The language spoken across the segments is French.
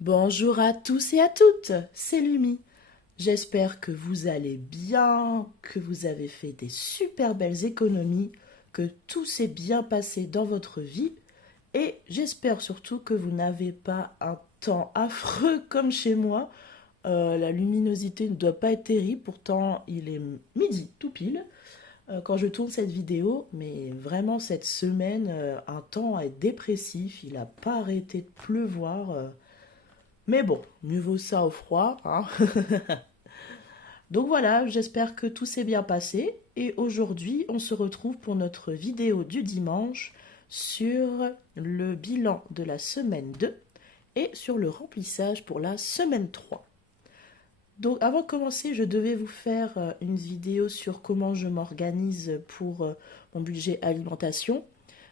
Bonjour à tous et à toutes, c'est Lumi. J'espère que vous allez bien, que vous avez fait des super belles économies, que tout s'est bien passé dans votre vie et j'espère surtout que vous n'avez pas un temps affreux comme chez moi. La luminosité ne doit pas être terrible, pourtant il est midi tout pile quand je tourne cette vidéo, mais vraiment cette semaine, un temps est dépressif, il n'a pas arrêté de pleuvoir. Mais bon, mieux vaut ça au froid, hein. Donc voilà, j'espère que tout s'est bien passé. Et aujourd'hui, on se retrouve pour notre vidéo du dimanche sur le bilan de la semaine 2 et sur le remplissage pour la semaine 3. Donc avant de commencer, je devais vous faire une vidéo sur comment je m'organise pour mon budget alimentation.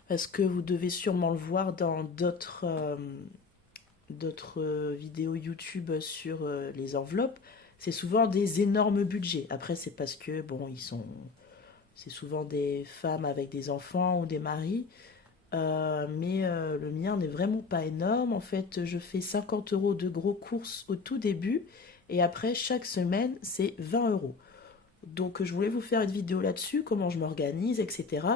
Parce que vous devez sûrement le voir dans d'autres vidéos YouTube sur les enveloppes, c'est souvent des énormes budgets. Après, c'est parce que, bon, c'est souvent des femmes avec des enfants ou des maris. Mais le mien n'est vraiment pas énorme. En fait, je fais 50 euros de gros courses au tout début. Et après, chaque semaine, c'est 20 euros. Donc, je voulais vous faire une vidéo là-dessus, comment je m'organise, etc.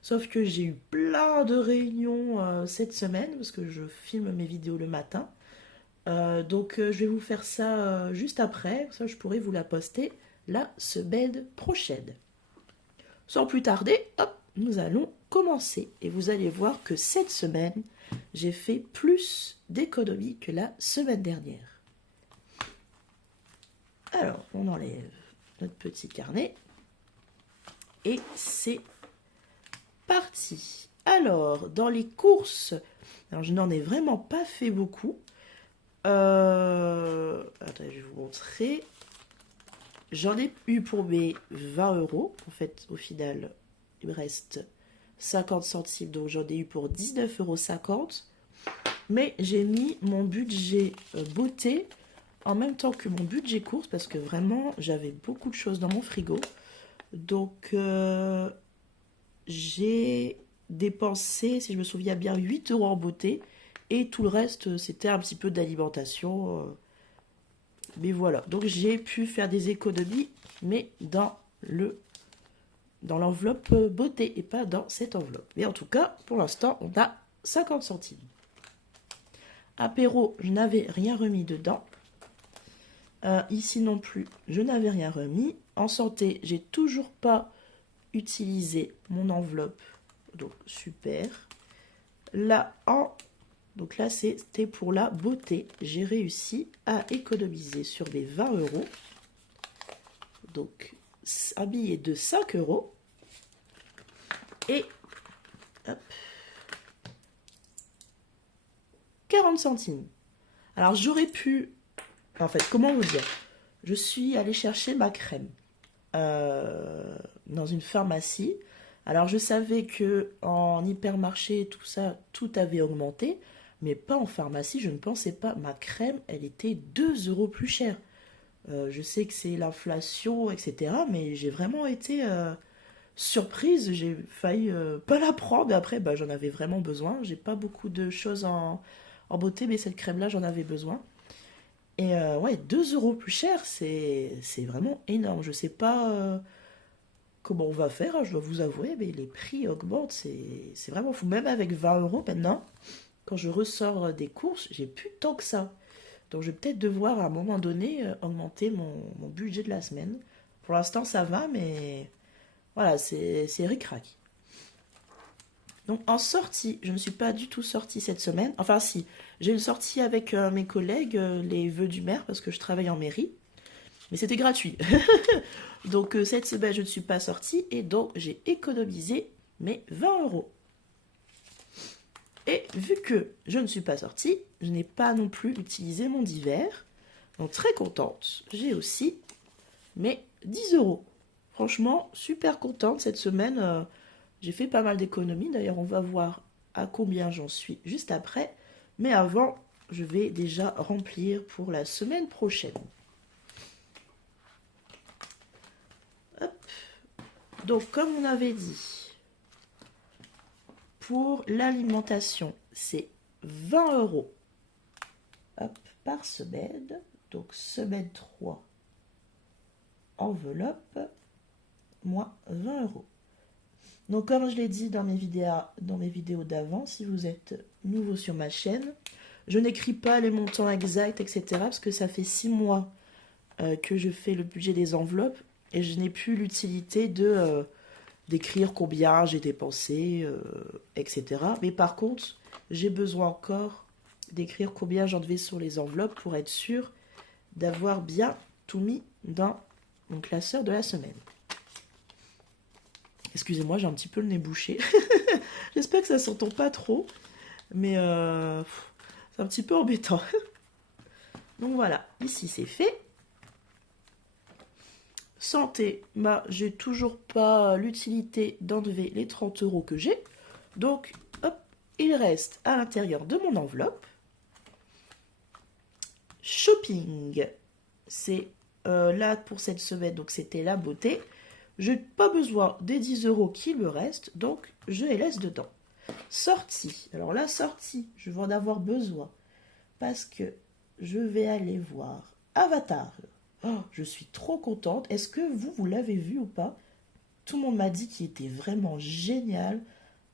Sauf que j'ai eu plein de réunions cette semaine, parce que je filme mes vidéos le matin. Donc je vais vous faire ça juste après, ça je pourrai vous la poster la semaine prochaine. Sans plus tarder, hop, nous allons commencer et vous allez voir que cette semaine, j'ai fait plus d'économies que la semaine dernière. Alors, on enlève notre petit carnet et c'est parti. Alors, dans les courses, alors je n'en ai vraiment pas fait beaucoup. Attendez, je vais vous montrer. J'en ai eu pour mes 20 euros. En fait, au final, il me reste 50 centimes. Donc, j'en ai eu pour 19,50 euros. Mais j'ai mis mon budget beauté en même temps que mon budget course parce que vraiment, j'avais beaucoup de choses dans mon frigo. Donc, j'ai dépensé, si je me souviens bien, 8 euros en beauté. Et tout le reste, c'était un petit peu d'alimentation. Mais voilà, donc j'ai pu faire des économies, mais dans l'enveloppe beauté et pas dans cette enveloppe. Mais en tout cas, pour l'instant, on a 50 centimes. Apéro, je n'avais rien remis dedans. Ici non plus, je n'avais rien remis. En santé, j'ai toujours pas utilisé mon enveloppe. Donc super. Là, donc là, c'était pour la beauté. J'ai réussi à économiser sur mes 20 euros. Donc, un billet de 5 euros. Et hop, 40 centimes. Alors, j'aurais pu... En fait, comment vous dire? Je suis allée chercher ma crème dans une pharmacie. Alors, je savais que en hypermarché, tout ça, tout avait augmenté. Mais pas en pharmacie, je ne pensais pas. Ma crème, elle était 2 euros plus chère. Je sais que c'est l'inflation, etc. Mais j'ai vraiment été surprise. J'ai failli pas la prendre. Après, bah, j'en avais vraiment besoin. J'ai pas beaucoup de choses en beauté, mais cette crème-là, j'en avais besoin. Et ouais, 2 euros plus cher, c'est vraiment énorme. Je sais pas comment on va faire, hein, je dois vous avouer, mais les prix augmentent. C'est vraiment fou. Même avec 20 euros maintenant, quand je ressors des courses, j'ai plus tant que ça. Donc je vais peut-être devoir à un moment donné augmenter mon budget de la semaine. Pour l'instant ça va, mais voilà, c'est ric-rac. Donc en sortie, je ne suis pas du tout sortie cette semaine. Enfin si, j'ai une sortie avec mes collègues, les vœux du maire, parce que je travaille en mairie. Mais c'était gratuit. Donc cette semaine, je ne suis pas sortie et donc j'ai économisé mes 20 euros. Et vu que je ne suis pas sortie, je n'ai pas non plus utilisé mon divers. Donc très contente. J'ai aussi mes 10 euros. Franchement, super contente cette semaine. J'ai fait pas mal d'économies. D'ailleurs, on va voir à combien j'en suis juste après. Mais avant, je vais déjà remplir pour la semaine prochaine. Hop. Donc, comme on avait dit, pour l'alimentation, c'est 20 euros hop, par semaine. Donc semaine 3, enveloppe, moins 20 euros. Donc comme je l'ai dit dans mes vidéos d'avant, si vous êtes nouveau sur ma chaîne, je n'écris pas les montants exacts, etc. Parce que ça fait 6 mois que je fais le budget des enveloppes et je n'ai plus l'utilité d'écrire combien j'ai dépensé, etc. Mais par contre, j'ai besoin encore d'écrire combien j'en devais sur les enveloppes pour être sûr d'avoir bien tout mis dans mon classeur de la semaine. Excusez-moi, j'ai un petit peu le nez bouché. J'espère que ça ne s'entend pas trop, mais c'est un petit peu embêtant. Donc voilà, ici c'est fait. Santé, bah, j'ai toujours pas l'utilité d'enlever les 30 euros que j'ai. Donc, hop, il reste à l'intérieur de mon enveloppe. Shopping, c'est là pour cette semaine, donc c'était la beauté. Je n'ai pas besoin des 10 euros qui me restent, donc je les laisse dedans. Sortie, alors la sortie, je vais en avoir besoin parce que je vais aller voir Avatar. Oh, je suis trop contente. Est-ce que vous l'avez vu ou pas? Tout le monde m'a dit qu'il était vraiment génial,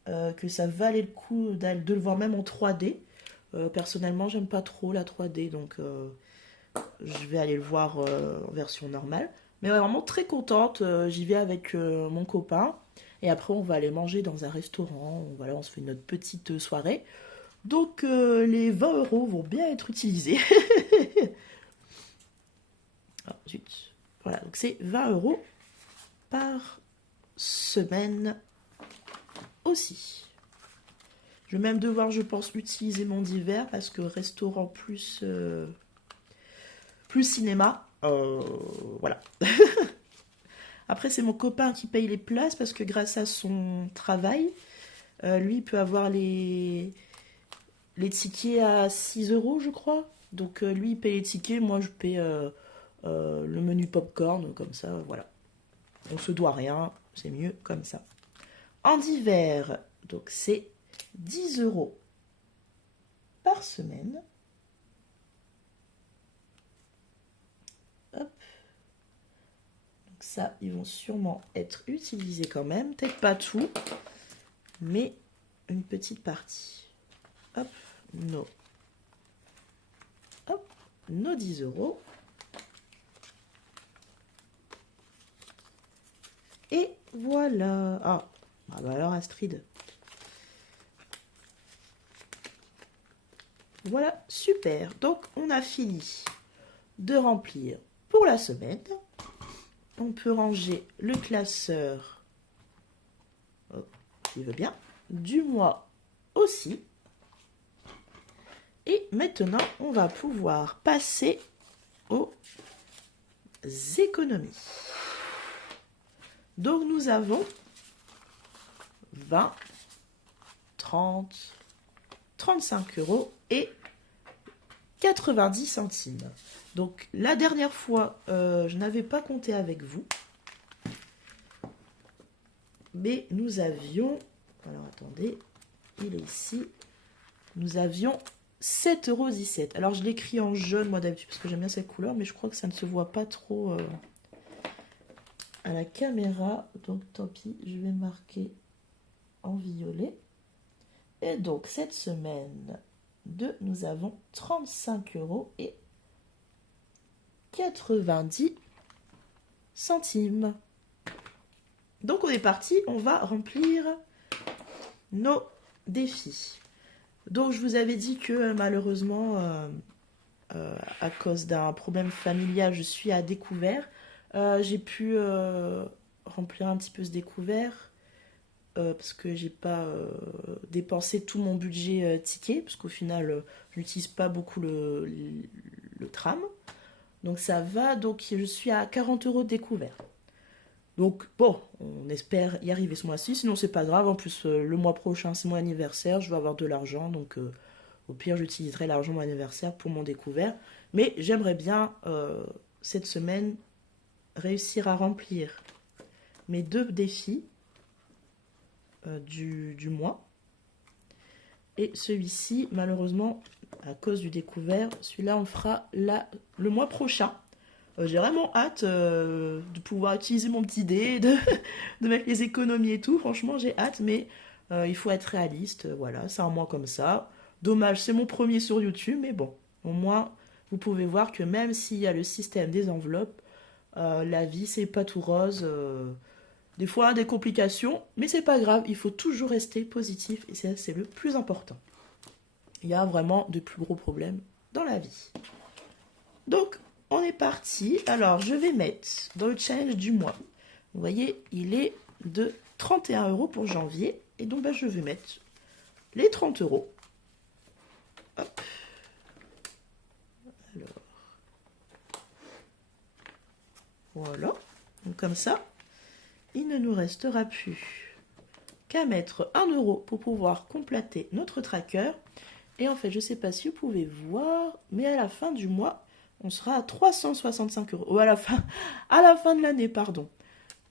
que ça valait le coup de le voir même en 3D. Personnellement, j'aime pas trop la 3D, donc je vais aller le voir en version normale. Mais vraiment très contente, j'y vais avec mon copain. Et après, on va aller manger dans un restaurant. Voilà, on se fait notre petite soirée. Donc, les 20 euros vont bien être utilisés. Oh, zut. Voilà, donc c'est 20 euros par semaine aussi. Je vais même devoir, je pense, utiliser mon divers parce que restaurant plus cinéma, voilà. Après, c'est mon copain qui paye les places parce que grâce à son travail, lui, il peut avoir les tickets à 6 euros, je crois. Donc, lui, il paye les tickets, moi, je paye le menu popcorn, comme ça, voilà. On se doit rien, c'est mieux comme ça. En hiver, donc c'est 10 euros par semaine. Hop. Donc ça, ils vont sûrement être utilisés quand même. Peut-être pas tout, mais une petite partie. Hop, nos 10 euros. Et voilà. Ah bah alors Astrid. Voilà, super. Donc, on a fini de remplir pour la semaine. On peut ranger le classeur, s'il veut bien, du mois aussi. Et maintenant, on va pouvoir passer aux économies. Donc, nous avons 20, 30, 35 euros et 90 centimes. Donc, la dernière fois, je n'avais pas compté avec vous. Mais nous avions... Alors, attendez. Il est ici. Nous avions 7,17 €. Alors, je l'écris en jaune, moi, d'habitude, parce que j'aime bien cette couleur. Mais je crois que ça ne se voit pas trop à la caméra. Donc, tant pis, je vais marquer en violet. Et donc, cette semaine... nous avons 35 euros et 90 centimes. Donc on est parti, on va remplir nos défis. Donc je vous avais dit que malheureusement, à cause d'un problème familial, je suis à découvert. J'ai pu remplir un petit peu ce découvert. Parce que j'ai pas dépensé tout mon budget ticket, parce qu'au final, je n'utilise pas beaucoup le tram. Donc ça va, donc je suis à 40 € de découvert. Donc bon, on espère y arriver ce mois-ci, sinon c'est pas grave. En plus, le mois prochain, c'est mon anniversaire, je vais avoir de l'argent, donc au pire, j'utiliserai l'argent de mon anniversaire pour mon découvert. Mais j'aimerais bien, cette semaine, réussir à remplir mes 2 défis du mois. Et celui-ci, malheureusement, à cause du découvert. Celui-là, on le fera le mois prochain. J'ai vraiment hâte de pouvoir utiliser mon petit dé, de mettre les économies et tout. Franchement, j'ai hâte, mais il faut être réaliste. Voilà, c'est un mois comme ça. Dommage, c'est mon premier sur YouTube, mais bon, au moins, vous pouvez voir que même s'il y a le système des enveloppes, la vie, c'est pas tout rose. Des fois, des complications, mais c'est pas grave. Il faut toujours rester positif et c'est le plus important. Il y a vraiment de plus gros problèmes dans la vie. Donc, on est parti. Alors, je vais mettre dans le challenge du mois. Vous voyez, il est de 31 € pour janvier. Et donc, je vais mettre les 30 €. Hop. Alors. Voilà. Donc, comme ça, il ne nous restera plus qu'à mettre 1 € pour pouvoir compléter notre tracker. Et en fait, je ne sais pas si vous pouvez voir, mais à la fin du mois, on sera à 365 €. Ou à la fin de l'année, pardon.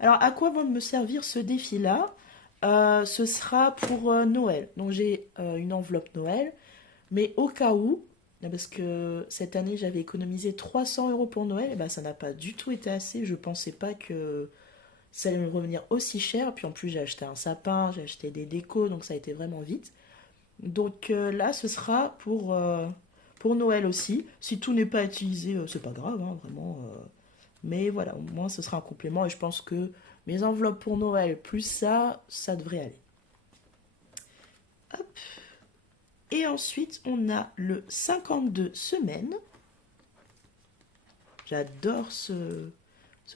Alors, à quoi va me servir ce défi-là? Ce sera pour Noël. Donc, j'ai une enveloppe Noël. Mais au cas où, parce que cette année, j'avais économisé 300 € pour Noël, et ben, ça n'a pas du tout été assez. Je ne pensais pas que ça allait me revenir aussi cher. Puis en plus, j'ai acheté un sapin, j'ai acheté des décos, donc ça a été vraiment vite. Donc là, ce sera pour Noël aussi. Si tout n'est pas utilisé, c'est pas grave, hein, vraiment. Mais voilà, au moins ce sera un complément. Et je pense que mes enveloppes pour Noël, plus ça devrait aller. Hop. Et ensuite, on a le 52 semaines. J'adore ce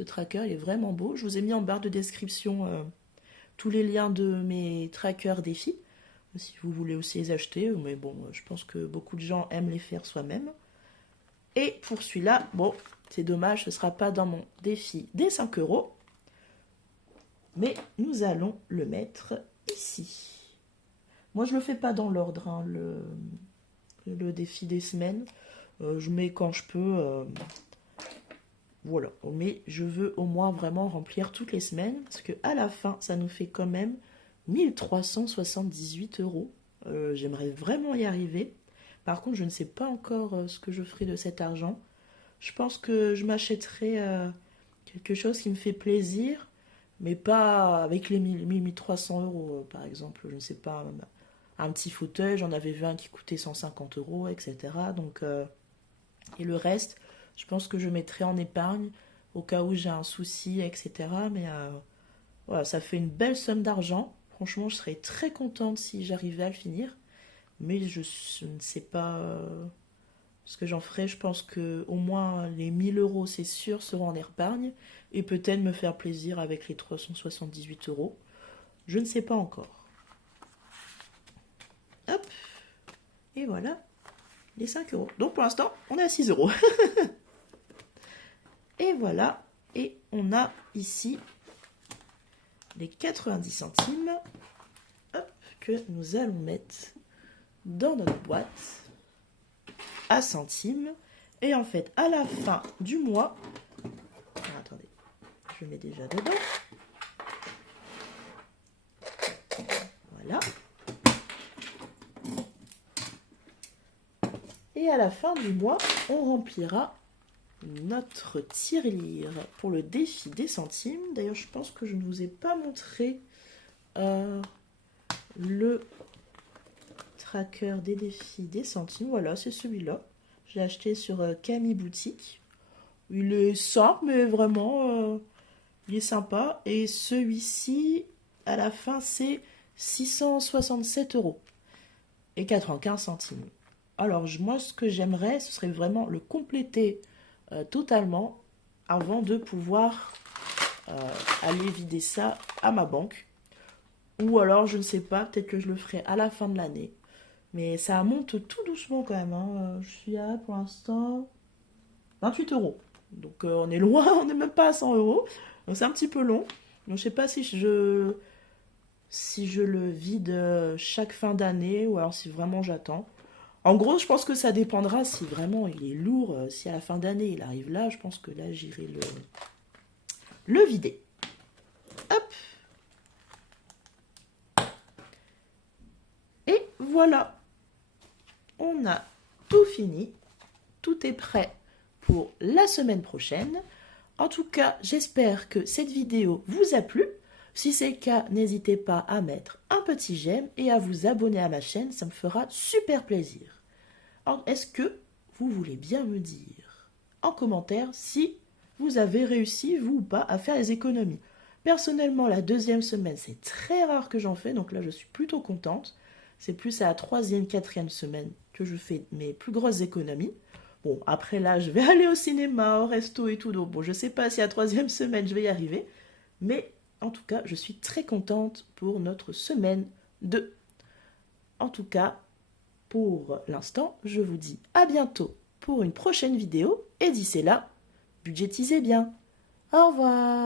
tracker, il est vraiment beau. Je vous ai mis en barre de description tous les liens de mes trackers défis. Si vous voulez aussi les acheter, mais bon, je pense que beaucoup de gens aiment les faire soi-même. Et pour celui-là, bon, c'est dommage, ce ne sera pas dans mon défi des 5 €. Mais nous allons le mettre ici. Moi, je ne le fais pas dans l'ordre, hein, le défi des semaines. Je mets quand je peux. Voilà. Mais je veux au moins vraiment remplir toutes les semaines. Parce qu'à la fin, ça nous fait quand même 1378 €. J'aimerais vraiment y arriver. Par contre, je ne sais pas encore ce que je ferai de cet argent. Je pense que je m'achèterai quelque chose qui me fait plaisir, mais pas avec les 1300 €, par exemple. Je ne sais pas, un petit fauteuil, j'en avais vu un qui coûtait 150 €, etc. Donc, et le reste, je pense que je mettrai en épargne au cas où j'ai un souci, etc. Mais voilà, ça fait une belle somme d'argent. Franchement, je serais très contente si j'arrivais à le finir. Mais je ne sais pas ce que j'en ferai. Je pense que au moins les 1000 €, c'est sûr, seront en épargne. Et peut-être me faire plaisir avec les 378 €. Je ne sais pas encore. Hop. Et voilà les 5 €. Donc pour l'instant, on est à 6 €. Et voilà. Et on a ici les 90 centimes, hop, que nous allons mettre dans notre boîte à centimes. Et en fait, à la fin du mois, alors, attendez, je mets déjà dedans. Voilà. Et à la fin du mois, on remplira notre tirelire pour le défi des centimes. D'ailleurs, je pense que je ne vous ai pas montré le tracker des défis des centimes. Voilà, c'est celui-là. Je l'ai acheté sur Camille Boutique. Il est simple, mais vraiment, il est sympa. Et celui-ci, à la fin, c'est 667 € et 95 centimes. Alors, moi, ce que j'aimerais, ce serait vraiment le compléter totalement avant de pouvoir aller vider ça à ma banque. Ou alors, je ne sais pas, peut-être que je le ferai à la fin de l'année. Mais ça monte tout doucement quand même. Hein. Je suis à, pour l'instant, 28 €. Donc on est loin, on n'est même pas à 100 €. Donc c'est un petit peu long. Donc je ne sais pas si je le vide chaque fin d'année ou alors si vraiment j'attends. En gros, je pense que ça dépendra si vraiment il est lourd. Si à la fin d'année il arrive là, je pense que là j'irai le vider. Hop. Et voilà. On a tout fini. Tout est prêt pour la semaine prochaine. En tout cas, j'espère que cette vidéo vous a plu. Si c'est le cas, n'hésitez pas à mettre un petit j'aime et à vous abonner à ma chaîne, ça me fera super plaisir. Est-ce que vous voulez bien me dire en commentaire si vous avez réussi, vous ou pas, à faire les économies? Personnellement, la deuxième semaine, c'est très rare que j'en fais, donc là, je suis plutôt contente. C'est plus à la troisième, quatrième semaine que je fais mes plus grosses économies. Bon, après là, je vais aller au cinéma, au resto et tout, donc bon, je sais pas si à la troisième semaine, je vais y arriver. Mais en tout cas, je suis très contente pour notre semaine 2. En tout cas, pour l'instant, je vous dis à bientôt pour une prochaine vidéo. Et d'ici là, budgétisez bien. Au revoir.